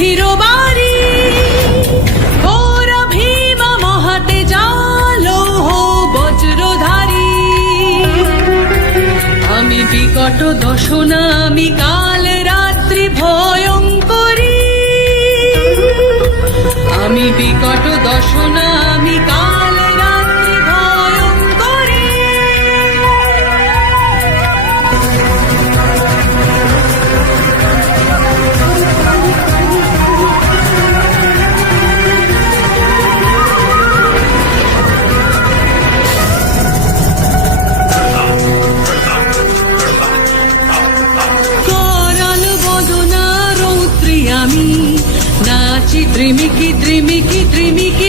ধীরবারি ঘোরা ভীম মহাতে জালো হো বজ্রধারী। আমি বিকট দশনা, আমি কাল রাত্রি ভয়ঙ্করী। আমি বিকট দশনা আমি নাচি দ্রিমিকি দ্রিমিকি দ্রিমিকি